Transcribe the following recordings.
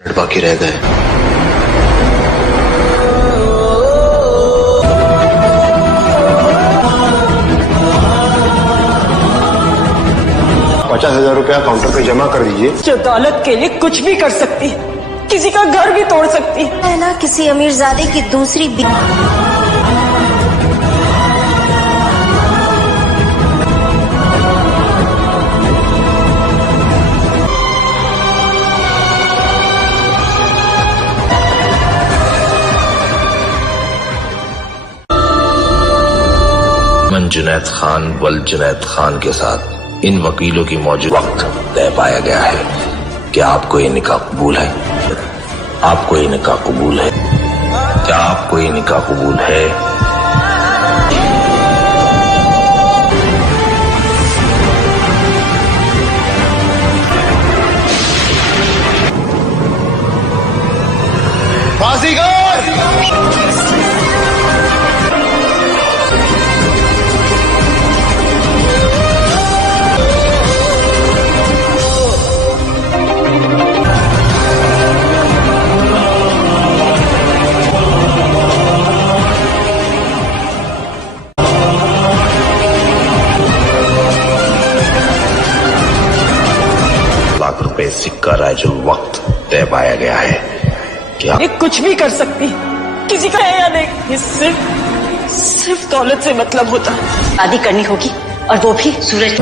बाकी रह गए। 50,000 रुपया काउंटर पे जमा कर दीजिए। जो दौलत के लिए कुछ भी कर सकती है, किसी का घर भी तोड़ सकती है ना, किसी अमीरजादे की दूसरी मन जुनैद खान वल जुनैद खान के साथ इन वकीलों की मौजूद वक्त तय पाया गया है कि आपको ये निकाह कबूल है। आपको ये निकाह कबूल है? क्या आपको ये निकाह कबूल है? ₹1,00,000 सिक्का राजुल वक्त तय पाया गया है कि ये कुछ भी कर सकती है, किसी का है या नहीं, ये सिर्फ दौलत से मतलब होता है। शादी करनी होगी, और वो भी सूरज।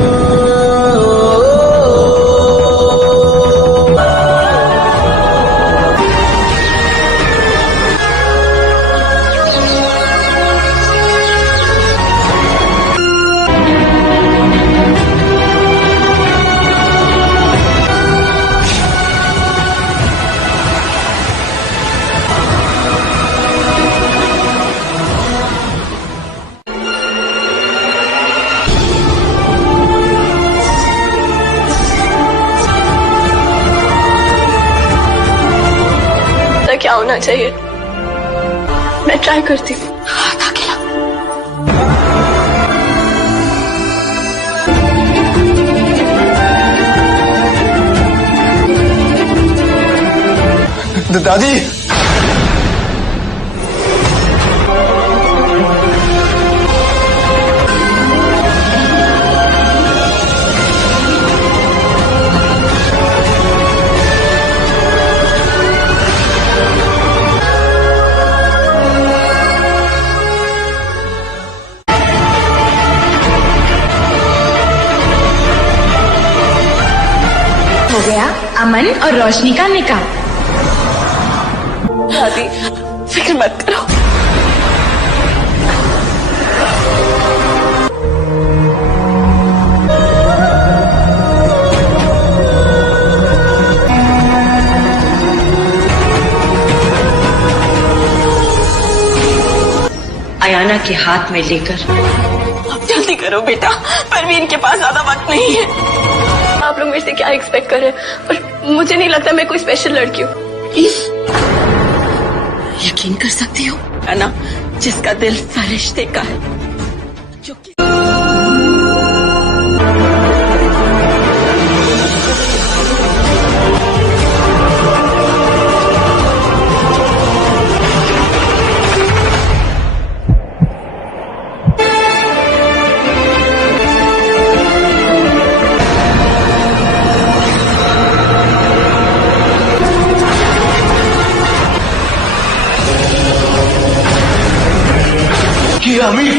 क्या होना चाहिए, मैं ट्राई करती हूँ। दादी, हो गया अमन और रोशनी का निकाह। दादी फिक्र मत करो, अयाना के हाथ में लेकर। अब जल्दी करो बेटा, परवीन के पास ज्यादा वक्त नहीं है। आप लोग मेरे से क्या एक्सपेक्ट कर रहे हैं, और मुझे नहीं लगता मैं कोई स्पेशल लड़की हूँ। यकीन कर सकती हो, है ना, जिसका दिल फरिश्ते का है, जो कि अमीर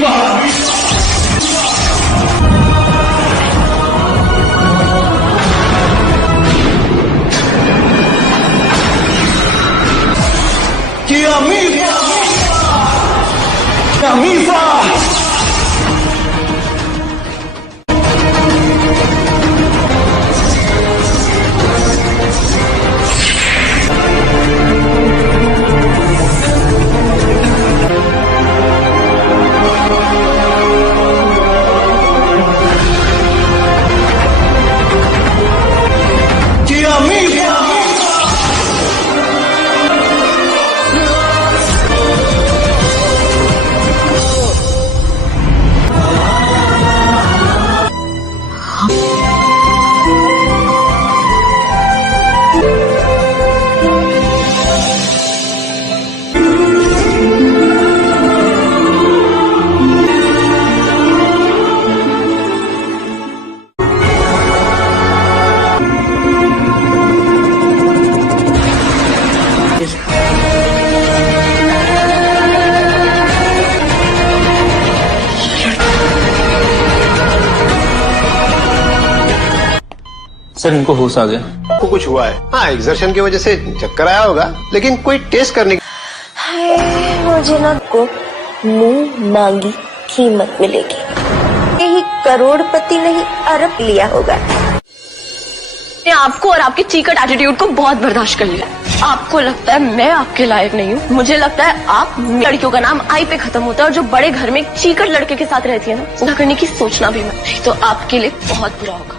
सर इनको होश आ गया। आपको कुछ हुआ है? हाँ, एक्सर्शन की वजह से चक्कर आया होगा, लेकिन कोई टेस्ट करने की मुझे ना को मुंह मांगी कीमत मिलेगी। यही करोड़पति नहीं अरब लिया होगा। मैं आपको और आपके चीकट एटीट्यूड को बहुत बर्दाश्त कर लिया। आपको लगता है मैं आपके लायक नहीं हूँ। मुझे लगता है आप लड़कियों का नाम आई पे खत्म होता है, और जो बड़े घर में एक चीकट लड़के के साथ रहती है ना, उसका करने की सोचना भी मत, नहीं तो आपके लिए बहुत बुरा होगा।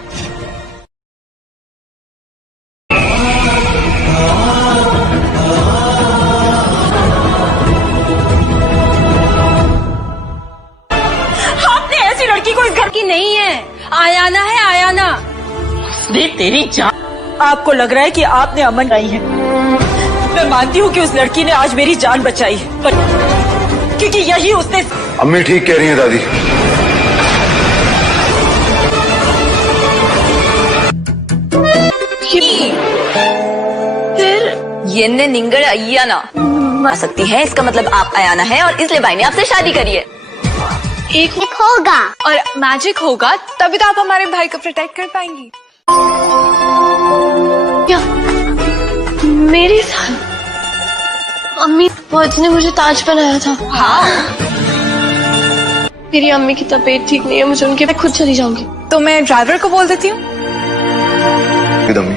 आपने ऐसी लड़की को इस घर की नहीं है। आयाना है, आयाना। दे तेरी जान। आपको लग रहा है कि आपने अमन नहीं है। मैं मानती हूँ कि उस लड़की ने आज मेरी जान बचाई है, पर क्योंकि यही उसने। अम्मी ठीक कह रही हैं दादी। फिर ये निंगड़ अय्याना आ सकती है, इसका मतलब आप अयाना है और इसलिए भाई ने आपसे शादी करी है। एक होगा और मैजिक होगा, तभी तो आप हमारे भाई को प्रोटेक्ट कर पाएंगी। क्या मेरे साथ अम्मी फौज ने मुझे ताज पहनाया था? हाँ, मेरी अम्मी की तबीयत ठीक नहीं है, मुझे उनके मैं खुद चली जाऊंगी। तो मैं ड्राइवर को बोल देती हूँ। अम्मी,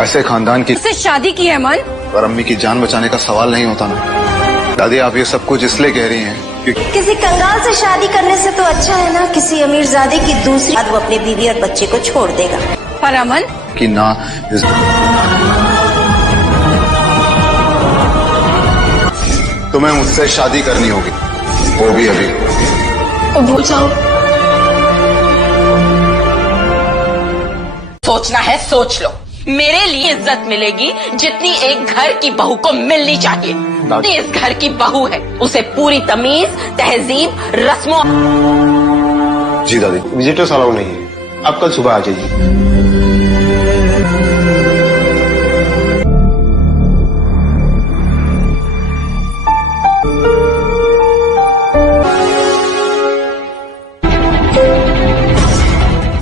ऐसे खानदान की उससे शादी की है मन, और अम्मी की जान बचाने का सवाल नहीं होता ना। दादी आप ये सब कुछ इसलिए कह रही हैं कि किसी कंगाल से शादी करने से तो अच्छा है ना किसी अमीरजादे की दूसरी। वो अपने बीवी और बच्चे को छोड़ देगा। पर अमन कि ना तुम्हें मुझसे शादी करनी होगी, वो भी अभी। तो भूल जाओ। सोचना है सोच लो। मेरे लिए इज्जत मिलेगी जितनी एक घर की बहू को मिलनी चाहिए। दादी। इस घर की बहू है, उसे पूरी तमीज, तहजीब, रस्मों। जी दादी, विजिटर्स अलाउ नहीं है, आप कल सुबह आ जाइए।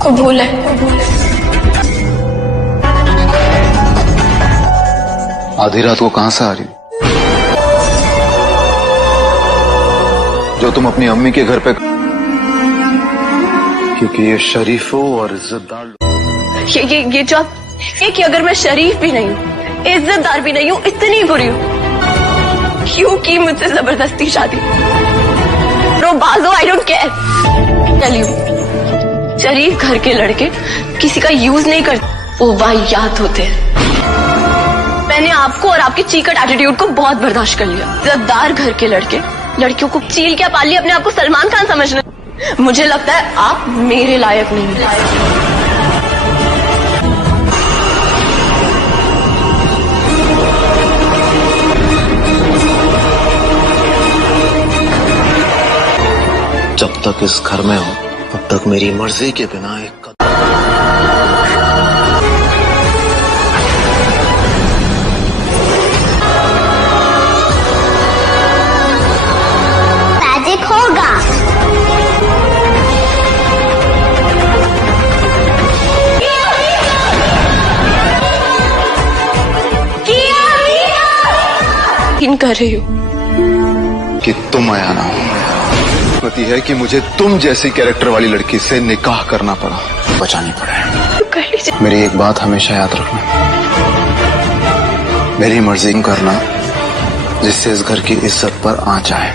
कबूल है। आधी रात को कहां से आ रही हो? जो तुम अपनी अम्मी के घर पे, क्योंकि ये शरीफों और इज्जतदार लोग। ये जो कि अगर मैं शरीफ भी नहीं हूँ, इज्जतदार भी नहीं हूँ, इतनी बुरी हूँ, क्यों की मुझसे जबरदस्ती शादी? रो बाजो, I don't care. Tell you, शरीफ घर के लड़के किसी का यूज नहीं करते, वो वाहियात होते हैं। मैंने आपको और आपके चीकट एटीट्यूड को बहुत बर्दाश्त कर लिया। इज्जतदार घर के लड़के लड़कियों को चील क्या पाल लिया, अपने आप को सलमान खान समझना। मुझे लगता है आप मेरे लायक नहीं हैं। जब तक इस घर में हो तब तक मेरी मर्जी के बिना एक मैजिक होगा। किन कर रही हो? कि तुम अयाना हो। पति है कि मुझे तुम जैसी कैरेक्टर वाली लड़की से निकाह करना पड़ा, बचानी पड़े। कर लीजिए। मेरी एक बात हमेशा याद रखना, मेरी मर्जी करना जिससे इस घर की इज्जत पर आंच आए।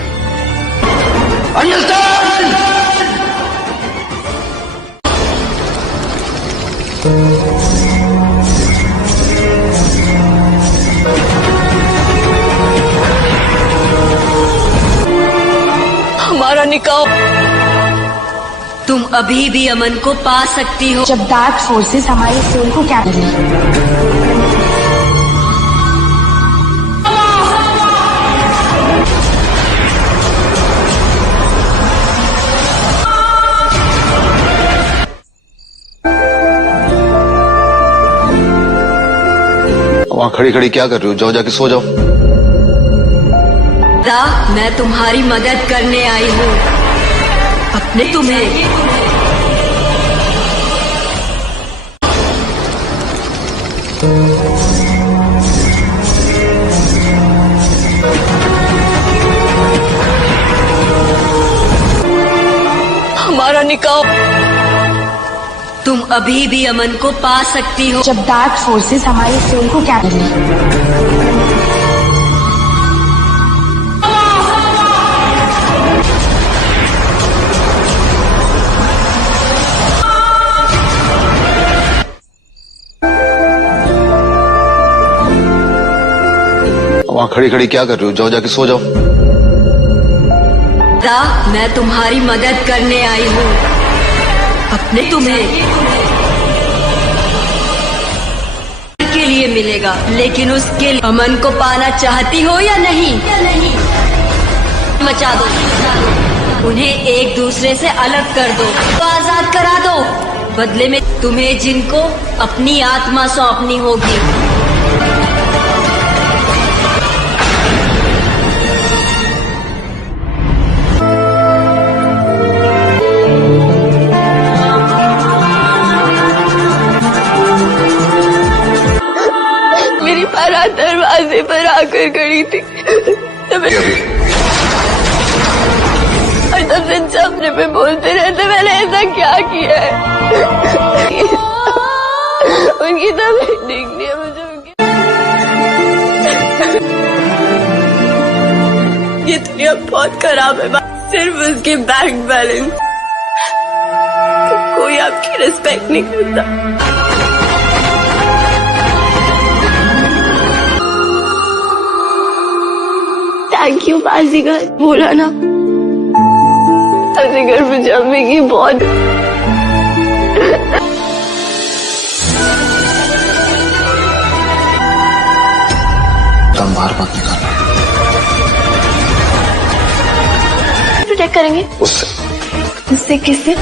हमारा निकाह। तुम अभी भी अमन को पा सकती हो। जब डार्क फोर्सेस हमारे सोल को क्या करेंगे? वहां खड़ी खड़ी क्या कर रही हो? जाओ जाके सो जाओ। मैं तुम्हारी मदद करने आई हूँ। अपने तुम्हें हमारा निकाह तुम अभी भी अमन को पा सकती हो। जब डार्क फोर्सेस हमारी सोल को क्या करेंगे? वहां खड़ी खड़ी क्या कर रही हो? जाओ जाके सो जाओ। मैं तुम्हारी मदद करने आई हूँ। अपने तुम्हें के लिए मिलेगा, लेकिन उसके लिए अमन को पाना चाहती हो या नहीं? मचा दो, उन्हें एक दूसरे से अलग कर दो, तो आजाद करा दो। बदले में तुम्हें जिनको अपनी आत्मा सौंपनी होगी। मेरी बारात दरवाजे पर आकर खड़ी थी, और तब से चपने पे बोलते रहते मैंने ऐसा क्या किया है। उनकी तबीयत ठीक नहीं है, मुझे ये दुनिया बहुत खराब है। सिर्फ उसके बैंक बैलेंस, कोई आपकी रिस्पेक्ट नहीं करता। थैंक यू बाजीगर, बोला ना बाजीगर मुझे अम्मी की बहुत। दम बाहर मत निकालना। प्रोटेक्ट करेंगे उससे उससे किससे?